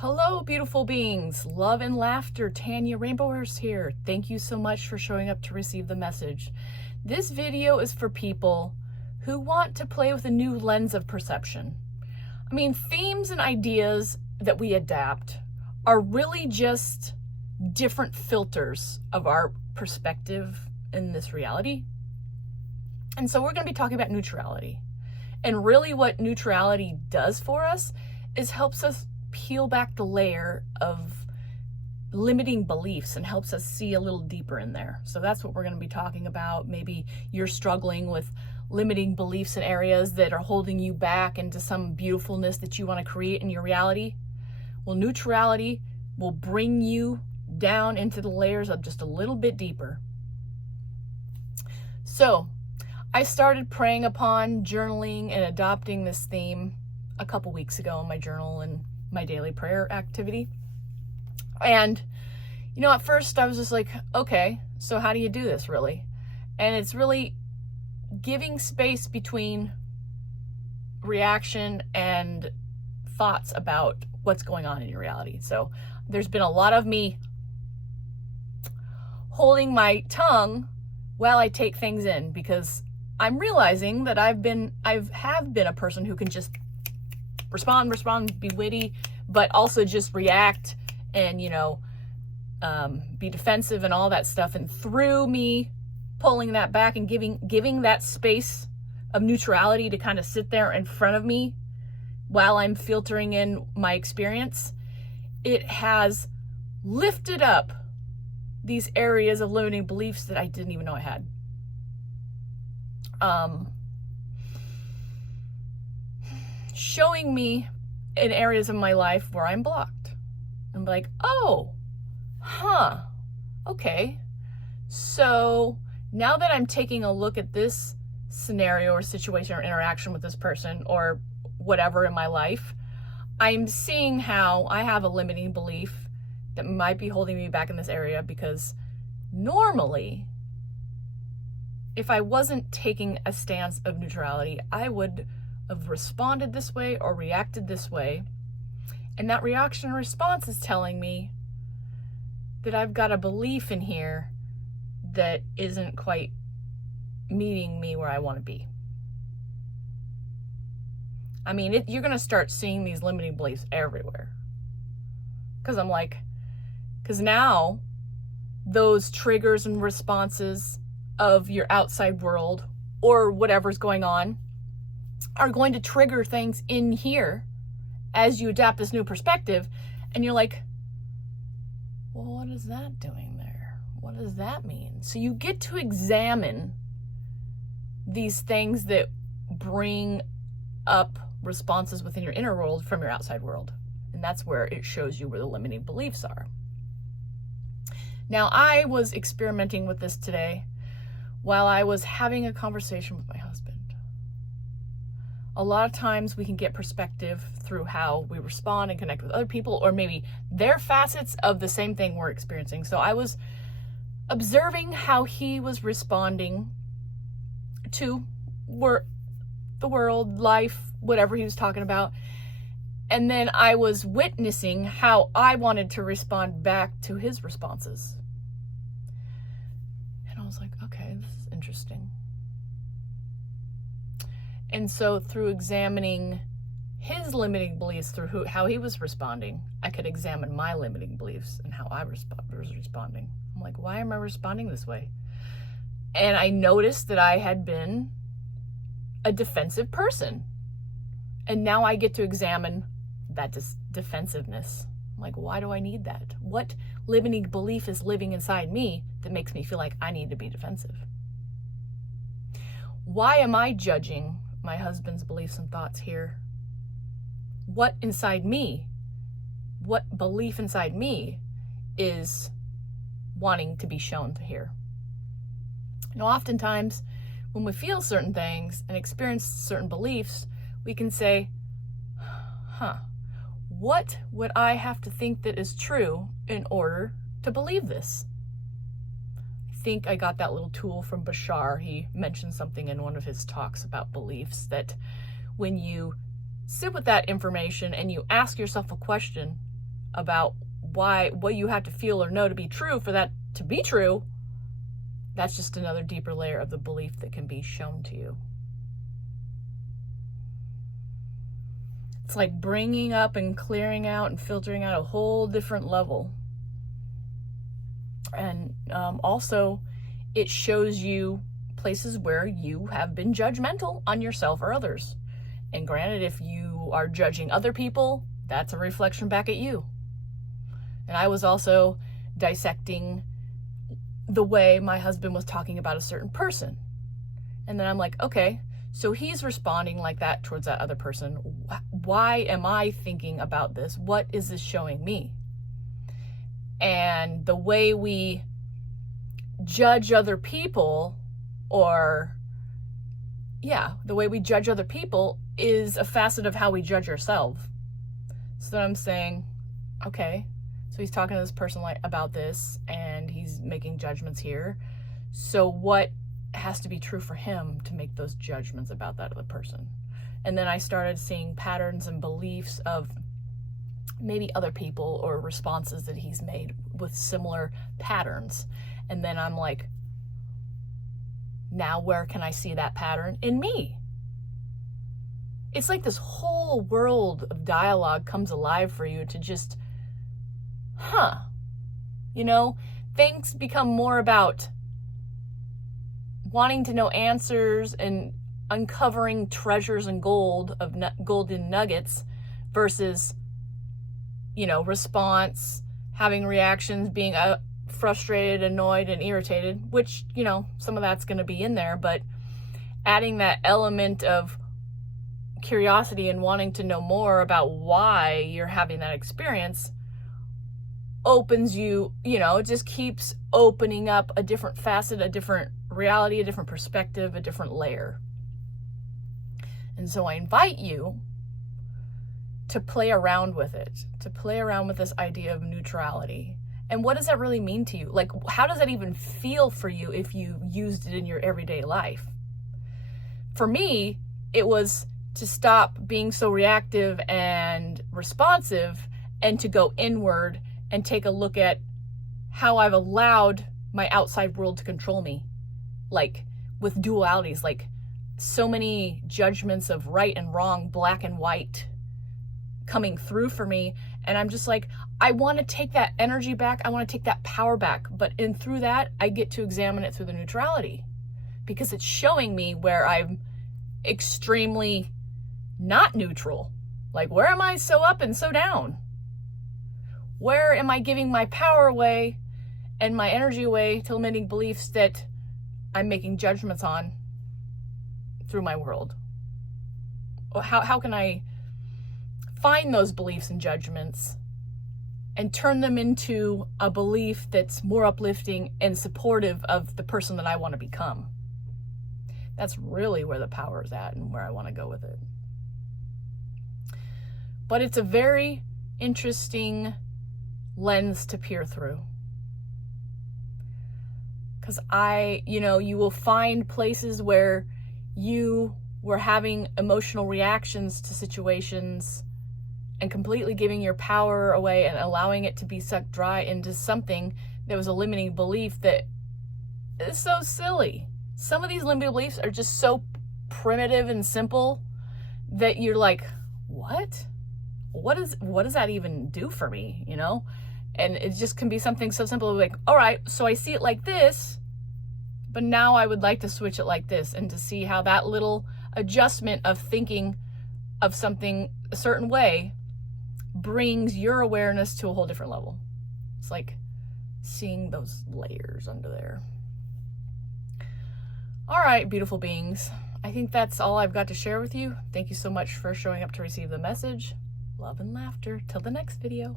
Hello, beautiful beings. Love and laughter. Tanya Rainbowhurst here. Thank you so much for showing up to receive the message. This video is for people who want to play with a new lens of perception. I mean, themes and ideas that we adapt are really just different filters of our perspective in this reality. And so we're going to be talking about neutrality. And really what neutrality does for us is helps us peel back the layer of limiting beliefs and helps us see a little deeper in there. So that's what we're going to be talking about. Maybe you're struggling with limiting beliefs in areas that are holding you back into some beautifulness that you want to create in your reality. Well, neutrality will bring you down into the layers of just a little bit deeper. So I started preying upon journaling and adopting this theme a couple weeks ago in my journal and my daily prayer activity. And, at first I was just like, okay, so how do you do this really? And it's really giving space between reaction and thoughts about what's going on in your reality. So there's been a lot of me holding my tongue while I take things in, because I'm realizing that I have been a person who can just respond, be witty, but also just react and, be defensive and all that stuff. And through me pulling that back and giving that space of neutrality to kind of sit there in front of me while I'm filtering in my experience, it has lifted up these areas of limiting beliefs that I didn't even know I had. Showing me in areas of my life where I'm blocked. I'm like, okay. So now that I'm taking a look at this scenario or situation or interaction with this person or whatever in my life, I'm seeing how I have a limiting belief that might be holding me back in this area, because normally, if I wasn't taking a stance of neutrality, I would have responded this way or reacted this way. And that reaction and response is telling me that I've got a belief in here that isn't quite meeting me where I want to be. I mean, you're going to start seeing these limiting beliefs everywhere. Because now those triggers and responses of your outside world or whatever's going on are going to trigger things in here as you adapt this new perspective. And you're like, well, what is that doing there? What does that mean? So you get to examine these things that bring up responses within your inner world from your outside world. And that's where it shows you where the limiting beliefs are. Now, I was experimenting with this today while I was having a conversation with my husband. A lot of times we can get perspective through how we respond and connect with other people, or maybe their facets of the same thing we're experiencing. So I was observing how he was responding to the world, life, whatever he was talking about. And then I was witnessing how I wanted to respond back to his responses. And I was like, okay, this is interesting. And so through examining his limiting beliefs through how he was responding, I could examine my limiting beliefs and how I was responding. I'm like, why am I responding this way? And I noticed that I had been a defensive person. And now I get to examine that defensiveness. I'm like, why do I need that? What limiting belief is living inside me that makes me feel like I need to be defensive? Why am I judging my husband's beliefs and thoughts here? What belief inside me is wanting to be shown to hear? Oftentimes when we feel certain things and experience certain beliefs, we can say, what would I have to think that is true in order to believe this? I think I got that little tool from Bashar. He mentioned something in one of his talks about beliefs, that when you sit with that information and you ask yourself a question, about what you have to feel or know to be true for that to be true, that's just another deeper layer of the belief that can be shown to you. It's like bringing up and clearing out and filtering out a whole different level. And also, it shows you places where you have been judgmental on yourself or others. And granted, if you are judging other people, that's a reflection back at you. And I was also dissecting the way my husband was talking about a certain person. And then I'm like, okay, so he's responding like that towards that other person. Why am I thinking about this? What is this showing me? And the way we judge other people, the way we judge other people is a facet of how we judge ourselves. So then I'm saying, okay, so he's talking to this person about this, and he's making judgments here. So what has to be true for him to make those judgments about that other person? And then I started seeing patterns and beliefs of maybe other people or responses that he's made with similar patterns. And then I'm like, now where can I see that pattern in me? It's like this whole world of dialogue comes alive for you to just, things become more about wanting to know answers and uncovering treasures and golden nuggets versus, response, having reactions, being frustrated, annoyed, and irritated, which, some of that's going to be in there, but adding that element of curiosity and wanting to know more about why you're having that experience opens you, it just keeps opening up a different facet, a different reality, a different perspective, a different layer. And so I invite you to play around with it, to play around with this idea of neutrality. And what does that really mean to you? Like, how does that even feel for you if you used it in your everyday life? For me, it was to stop being so reactive and responsive and to go inward and take a look at how I've allowed my outside world to control me. Like with dualities, like so many judgments of right and wrong, black and white coming through for me. And I'm just like, I want to take that energy back. I want to take that power back. But through that, I get to examine it through the neutrality because it's showing me where I'm extremely not neutral. Like, where am I so up and so down? Where am I giving my power away and my energy away to limiting beliefs that I'm making judgments on through my world? How can I find those beliefs and judgments and turn them into a belief that's more uplifting and supportive of the person that I want to become? That's really where the power is at and where I want to go with it. But it's a very interesting lens to peer through. Because you will find places where you were having emotional reactions to situations and completely giving your power away and allowing it to be sucked dry into something that was a limiting belief that is so silly. Some of these limiting beliefs are just so primitive and simple that you're like, what? What does that even do for me, And it just can be something so simple like, all right, so I see it like this, but now I would like to switch it like this, and to see how that little adjustment of thinking of something a certain way brings your awareness to a whole different level. It's like seeing those layers under there. All right, beautiful beings. I think that's all I've got to share with you. Thank you so much for showing up to receive the message. Love and laughter. Till the next video.